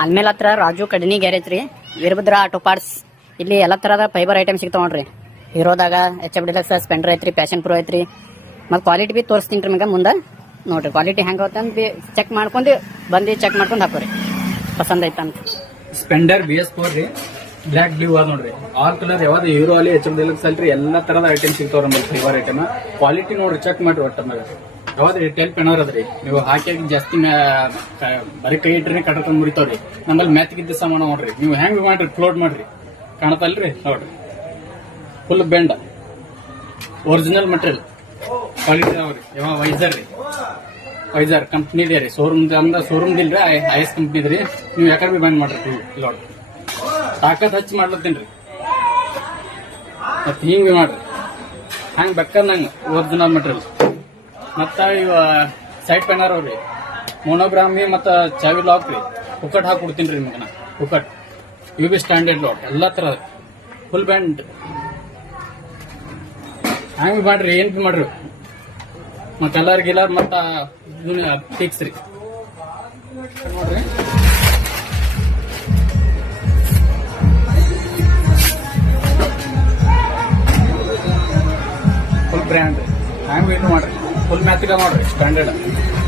ಆಲ್ಮೇಲೆ ಹತ್ರ ರಾಜು ಕಡಿನಿ ಗ್ಯಾರೇಜ್ ರೀ, Veerabhadra auto parts. ಇಲ್ಲಿ ಎಲ್ಲ ತರದ ಫೈಬರ್ ಐಟಮ್ ಸಿಗ್ತಾವ ನೋಡ್ರಿ. ಹೀರೋದಾಗ HF ಡಿಲಕ್ಸ್, ಸ್ಪೆಂಡರ್ ಐತ್ರಿ, ಪ್ಯಾಷನ್ ಪ್ರೋ ಐತ್ರಿ. ಮತ್ತು ಕ್ವಾಲಿಟಿ ಬಿ ತೋರಿಸ್ತೀನಿ ರೀ ನಿಮಗೆ ಮುಂದೆ. ನೋಡ್ರಿ ಕ್ವಾಲಿಟಿ ಹೆಂಗೆ ಅಂತ ಬಿ ಚೆಕ್ ಮಾಡ್ಕೊಂಡು ಬಂದು ಚೆಕ್ ಮಾಡ್ಕೊಂಡು ಹಾಕೋರಿ ಪಸಂದ್ ಐತ ಅಂತ. ಸ್ಪೆಂಡರ್ BS4 ರೀ, ಬ್ಲಾಕ್ ಬ್ಲೂ ಅದ ನೋಡ್ರಿ. ಆಲ್ ಕಲರ್ ಯಾವ್ದು ಹೀರೋ ಅಲ್ಲಿ HF ಡಿಲಕ್ಸ್ ಅಲ್ರಿ, ಎಲ್ಲ ತರದ ಐಟಮ್ ಸಿಗ್ತಾವ ನಮ್ಮಲ್ಲಿ ಫೈಬರ್ ಐಟಮ್. ಕ್ವಾಲಿಟಿ ನೋಡ್ರಿ ಚೆಕ್ ಮಾಡ್ರಿ. ಒಟ್ಟ ಯಾವ್ದ್ರಿ ಟೆಲ್ ಪೆನರ್ ಅದ್ರಿ, ನೀವು ಹಾಕಿ ಜಾಸ್ತಿ ಬರೀ ಕೈ ಇಟ್ರೆ ಕಟ್ಕೊಂಡ್ ಮುರಿತಾವ್ರಿ. ನಮ್ಮಲ್ಲಿ ಮ್ಯಾತ್ಗಿದ್ದ ಸಾಮಾನು ನೋಡ್ರಿ, ನೀವು ಹೆಂಗ್ ಮಾಡ್ರಿ ಫ್ಲೋಟ್ ಮಾಡ್ರಿ ಕಾಣತಲ್ರಿ. ನೋಡ್ರಿ full bend original material quality ಅದಾವ್ರಿ. ಯಾವ ವೈಸರ್ ರೀ, ವೈಸರ್ ಕಂಪ್ನಿ ಇದೆ ರೀ. ಶೋರೂಮ್ ದಿಲ್ರಿ, IS ಕಂಪ್ನಿ ಇದ್ರಿ. ನೀವು ಯಾಕಡೆ ಬಿ ಬಂದ್ ಮಾಡ್ರಿ. ನೋಡ್ರಿ ತಾಕತ್ ಹಚ್ಚಿ ಮಾಡ್ಲತ್ತೀನ್ರಿ. ಮತ್ ಹಿಂಗ್ ಮಾಡ್ರಿ, ಹಂಗ್ ಬೇಕಂದಂಗ ಒರಿಜಿನಲ್ ಮಟೀರಿಯಲ್. ಮತ್ತ ಇವ ಸೈಡ್ ಪೆನರ್ ಅವ್ರಿ, ಮೊನೋಗ್ರಾಮ್ ಮತ್ತ ಚಾವಿ ಲಾಕ್ ರೀ. ಹುಕಟ್ ಹಾಕಿ ಕೊಡ್ತೀನಿ ನಿಮ್ಗೆ. ಹುಕಟ್ UB ಸ್ಟ್ಯಾಂಡರ್ಡ್ ಲಾಕ್ ಎಲ್ಲ ತರ ಫುಲ್ ಬ್ಯಾಂಡ್. ಹಂಗ್ ಮಾಡ್ರಿ, ಏನ್ ಬಿ ಮಾಡ್ರಿ. ಮತ್ತ ಎಲ್ಲಾರ್ಗಿಲ್ಲಾರ ಮತ್ತ ಫಿಕ್ಸ್ ರೀ. ನೋಡ್ರಿ ಫುಲ್ ಬ್ರ್ಯಾಂಡ್ ಹ್ಯಾಂಗ್ ಇದು ಮಾಡ್ರಿ. ಫುಲ್ ಮ್ಯಾತಿಗ ನೋಡ್ರಿ, ಸ್ಟ್ಯಾಂಡರ್ಡ್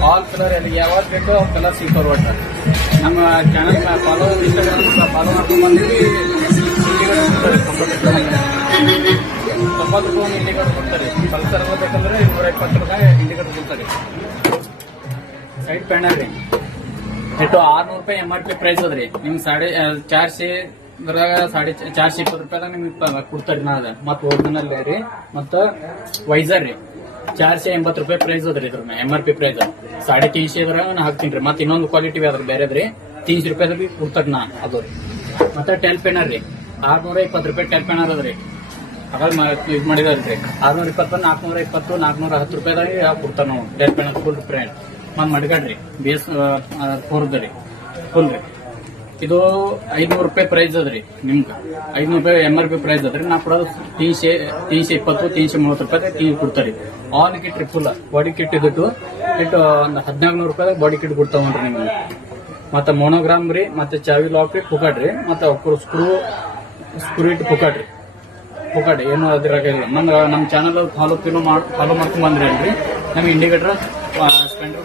ಆಲ್ ಕಲರ್. ಎಲ್ಲಿ ಯಾವಾಗ ಬೇಕೋ ಅವ್ರ ಕಲರ್ ಸಿಗ್ತಾವ. ಒಟ್ಟ ನಮ್ಮ ಚಾನಲ್ ಫಾಲೋ, ಇನ್ಸ್ಟಾಗ್ರಾಮ್ ಫಾಲೋ ಮಾಡ್ಕೊಂಡು ಬಂದಿವಿ. 90 ರೂಪಾಯಿ ಇಂಡಿಕೇಟರ್ ಕೊಡ್ತಾರೆ. ಪಲ್ಸರ್ ಬೇಕಂದ್ರೆ 220 ರೂಪಾಯಿ ಇಂಡಿಕೇಟರ್ ಕೊಡ್ತಾರೆ. ಸೈಡ್ ಪ್ಯಾನಲ್ ರೀ, ಎಷ್ಟು 600 ರೂಪಾಯಿ MRP ಪ್ರೈಸ್ ಅದ್ರಿ. ನಿಮ್ಗೆ 450 420 ರೂಪಾಯಿದಾಗ ನಿಮ್ಗೆ ಕೊಡ್ತಾರೆ ನಾ. ಮತ್ತ ಒರಿಜಿನಲ್ ರೀ. ಮತ್ತ ವೈಸರ್ ರೀ, 480 ರೂಪಾಯಿ ಪ್ರೈಸ್ ಅದ್ರಿ. ಇದ್ರ MRP ಪ್ರೈಸ್ 350 ಇದ್ರ ನಾ ಹಾಕ್ತೀನಿ ರೀ. ಮತ್ತೆ ಇನ್ನೊಂದು ಕ್ವಾಲಿಟಿ ಅದ್ರ ಬೇರೆದ್ರಿ, 300 ರೂಪಾಯಿ ಕೊಡ್ತಾರೆ ನಾ ಅದು ರೀ. ಮತ್ತೆ ಟೆಲ್ ಪೆನರ್ ರೀ, 620 ರೂಪಾಯಿ ಟೆಲ್ ಪೆನರ್ ಅದ್ರಿ. ಅವಾಗ ಇದು ಮಾಡಿದ್ರಿ 620, 420, 410 ರೂಪಾಯಿದಾಗ ಕೊಡ್ತಾರ ನಾವು ಟೆಲ್ ಪೆನರ್ ಫುಲ್ ಬ್ರ್ಯಾಂಡ್. ಮತ್ ಮಡ್ಗಾಡ್ರಿ BS4 ರೀ, ಫುಲ್ ರೀ. ಇದು 500 ರೂಪಾಯಿ ಪ್ರೈಸ್ ಅದ್ರಿ. ನಿಮ್ಗೆ 500 ರೂಪಾಯಿ MRP ಪ್ರೈಸ್ ಅದ್ರಿ. ನಾ ಕೊಡೋದು 320, 330 ರೂಪಾಯಿ ಕೊಡ್ತಾರಿ. ಆಲ್ ಕಿಟ್ ರೀ, ಫುಲ್ ಬಾಡಿ ಕಿಟ್ ಇದ್ದು ಒಂದು 1400 ರೂಪಾಯಿ ಬಾಡಿ ಕಿಟ್ ಕೊಡ್ತಾವ ನೋಡ್ರಿ ನಿಮ್ಗೆ. ಮತ್ತೆ ಮೊನೋಗ್ರಾಮ್ ರೀ, ಮತ್ತೆ ಚಾವಿ ಲಾಕ್ ರೀ, ಪುಕಾಡ್ ರೀ. ಮತ್ತೆ ಸ್ಕ್ರೂ ಇಟ್ಟು ಪುಕಾಡ್ ರೀ. ಪುಕಾಡ್ ಏನು ಅದ್ರಾಗ ಇಲ್ಲ. ನಮ್ಮ ಚಾನಲ್ ಫಾಲೋ ಮಾಡ್ಕೊಂಡ್ ಬಂದ್ರಿ ಅಲ್ರಿ. ನಮ್ಗೆ ಇಂಡಿಕೇಟರ್ ಸ್ಪೆಂಡರ್